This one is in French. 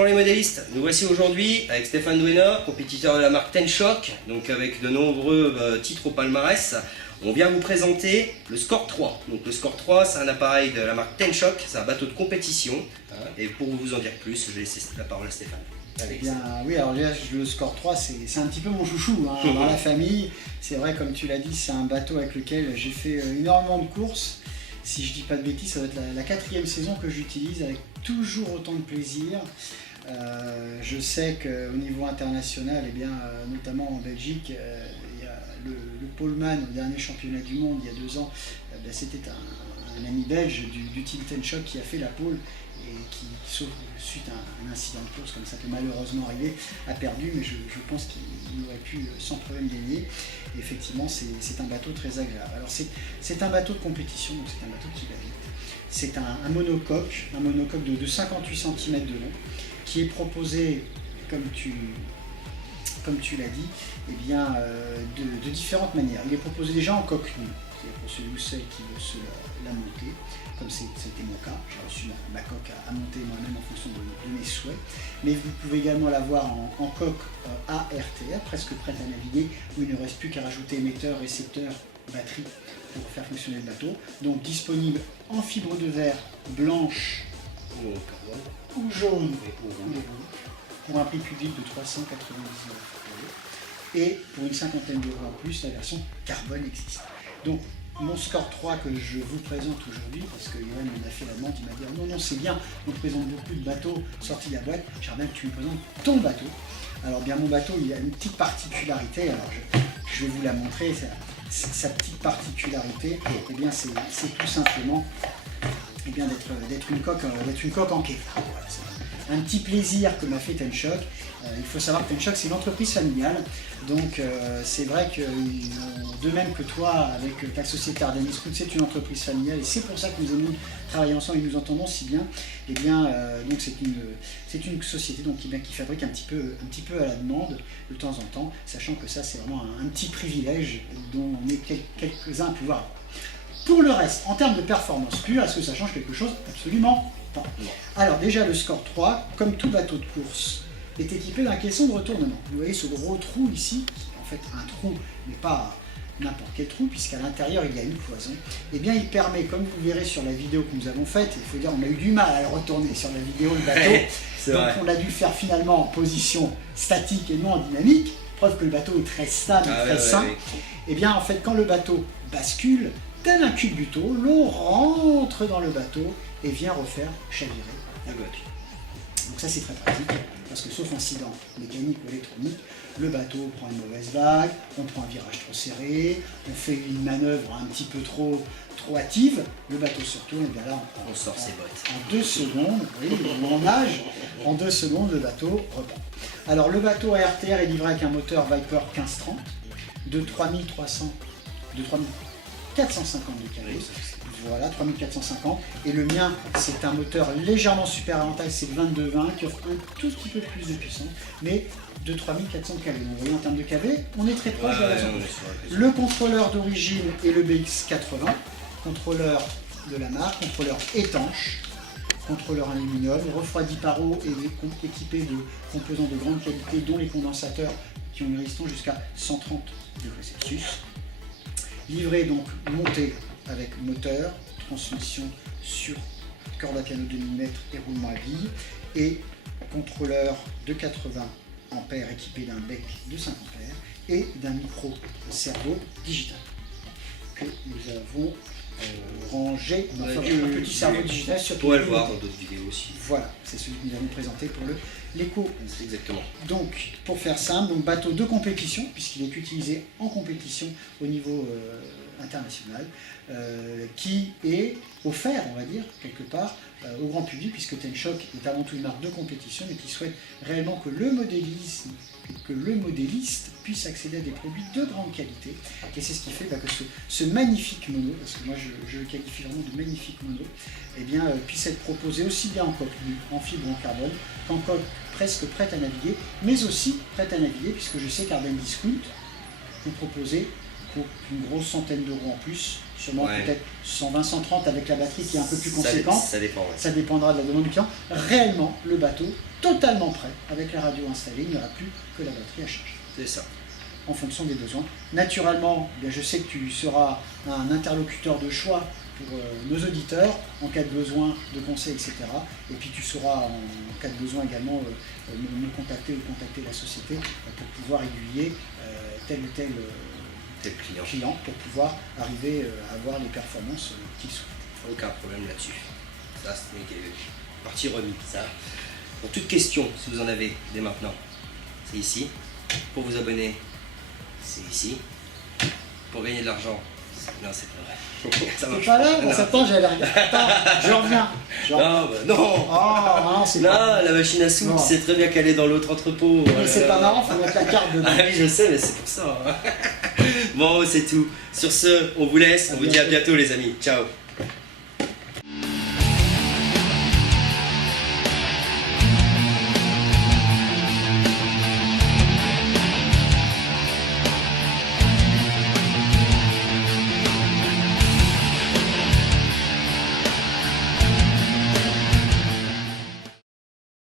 Bonjour les modélistes, nous voici aujourd'hui avec Stéphane Douena, compétiteur de la marque Ten-Shock, donc avec de nombreux titres au palmarès. On vient vous présenter le Score 3. Donc le Score 3, c'est un appareil de la marque Ten-Shock, c'est un bateau de compétition. Et pour vous en dire plus, je vais laisser la parole à Stéphane. Eh bien, oui, alors déjà, le Score 3, c'est un petit peu mon chouchou dans la famille. C'est vrai, comme tu l'as dit, c'est un bateau avec lequel j'ai fait énormément de courses. Si je dis pas de bêtises, ça va être la 4e saison que j'utilise avec toujours autant de plaisir. Je sais qu'au niveau international, eh bien, notamment en Belgique, il y a le poleman au dernier championnat du monde il y a 2 ans, c'était un ami belge du Team Ten-Shock qui a fait la pole et qui, sauf suite à un incident de course comme ça peut malheureusement arriver, a perdu, mais je pense qu'il aurait pu sans problème gagner. Et effectivement, c'est un bateau très agréable. Alors c'est un bateau de compétition, donc c'est un bateau qui va vite. C'est un monocoque de 58 cm de long, qui est proposé, comme tu l'as dit, eh bien, de différentes manières. Il est proposé déjà en coque nue, c'est-à-dire pour celui ou celle qui veut se la monter, comme c'était mon cas. J'ai reçu ma coque à monter moi-même en fonction de mes souhaits. Mais vous pouvez également l'avoir en coque ARTR, presque prête à naviguer, où il ne reste plus qu'à rajouter émetteur, récepteur, batterie pour faire fonctionner le bateau. Donc disponible en fibre de verre blanche ou jaune pour un prix public de 399 €. Et pour une cinquantaine d'euros en plus, la version carbone existe. Donc mon Score 3 que je vous présente aujourd'hui, parce que Yoann m'en a fait la demande, il m'a dit non, c'est bien, on te présente beaucoup de bateaux sortis de la boîte, j'aimerais bien que tu me présentes ton bateau. Alors bien mon bateau, il a une petite particularité, alors je vais vous la montrer, sa petite particularité, eh bien c'est tout simplement eh bien, d'être une coque en kéfir. Voilà, c'est un petit plaisir que m'a fait Ten-Shock. Il faut savoir que Ten-Shock c'est une entreprise familiale, donc c'est vrai que de même que toi avec ta société Ardennes Scout, c'est une entreprise familiale et c'est pour ça que nous aimons travailler ensemble et nous entendons si bien. Et bien donc c'est une société donc, qui fabrique un petit peu à la demande de temps en temps, sachant que ça c'est vraiment un petit privilège dont on est quelques-uns à pouvoir avoir. Pour le reste, en termes de performance pure, est-ce que ça change quelque chose? Absolument pas. Alors déjà le Score 3, comme tout bateau de course, est équipé d'un caisson de retournement. Vous voyez ce gros trou ici, qui est en fait un trou, mais pas n'importe quel trou, puisqu'à l'intérieur il y a une cloison. Et bien il permet, comme vous verrez sur la vidéo que nous avons faite, il faut dire on a eu du mal à le retourner sur la vidéo, le bateau, donc on a dû le faire finalement en position statique et non en dynamique, preuve que le bateau est très stable, très sain. Et bien en fait quand le bateau bascule, tel un culbuto, l'eau rentre dans le bateau et vient refaire chavirer la coque. Donc ça c'est très pratique, parce que sauf incident mécanique ou électronique, le bateau prend une mauvaise vague, on prend un virage trop serré, on fait une manœuvre un petit peu trop hâtive, le bateau se retourne et bien là on sort ses bottes. En 2 secondes, oui, on nage, en 2 secondes le bateau repart. Alors le bateau ARTR est livré avec un moteur Viper 1530 de 450 de calories, voilà, 3450, et le mien c'est un moteur légèrement supérieur en taille, c'est le 2220 qui offre un tout petit peu plus de puissance, mais de 3400 kV. Donc vous voyez en termes de kV, on est très proche de la version. Le contrôleur d'origine est le BX80, contrôleur de la marque, contrôleur étanche, contrôleur aluminium, refroidi par eau et équipé de composants de grande qualité, dont les condensateurs qui ont une résistance jusqu'à 130 degrés Celsius. Livré donc monté avec moteur, transmission sur corde à piano de 1000 m et roulement à bille, et contrôleur de 80 ampères équipé d'un bec de 5 ampères et d'un micro cerveau digital que nous avons rangé dans un petit cerveau digital sur. On pourrait le voir dans d'autres vidéos aussi. Voilà, c'est celui que nous avons présenté pour l'éco. Exactement. Donc, pour faire simple, donc bateau de compétition, puisqu'il est utilisé en compétition au niveau international, qui est offert, on va dire, quelque part, au grand public, puisque Ten-Shock est avant tout une marque de compétition, mais qui souhaite réellement que le modéliste puisse accéder à des produits de grande qualité. Et c'est ce qui fait que ce magnifique mono, parce que moi je le qualifie vraiment de magnifique mono, eh bien, puisse être proposé aussi bien en coque nue, en fibre ou en carbone, qu'en coque presque prête à naviguer, mais aussi prête à naviguer, puisque je sais qu'Ardennes Scout vous proposez pour une grosse centaine d'euros en plus sûrement Ouais. peut-être 120, 130 avec la batterie qui est un peu plus conséquente. Ça dépend, ouais. Ça dépendra de la demande du client. Réellement, le bateau, totalement prêt, avec la radio installée, il n'y aura plus que la batterie à charger, C'est ça. en fonction des besoins. Naturellement, bien, je sais que tu seras un interlocuteur de choix pour nos auditeurs, en cas de besoin, de conseils, etc. Et puis tu sauras, en cas de besoin également, me contacter ou contacter la société pour pouvoir aiguiller tel ou tel T'es le client. client pour pouvoir arriver à avoir les performances qu'il souhaite. Aucun problème là-dessus. Ça, c'est partie remise. Ça. Pour toute question, si vous en avez dès maintenant, c'est ici. Pour vous abonner, c'est ici. Pour gagner de l'argent, non, c'est pas vrai. Ça T'es marche pas là? Non. On s'attend, j'allais regarder. Attends, je reviens. Non, bah non. Oh, non, c'est Non, pas. la machine à sous, Non. c'est très bien qu'elle est dans l'autre entrepôt. Mais c'est pas marrant, faut mettre la carte dedans. Ah oui, je sais, mais c'est pour ça. Bon, c'est tout. Sur ce, on vous laisse. On vous dit à bientôt, les amis. Ciao.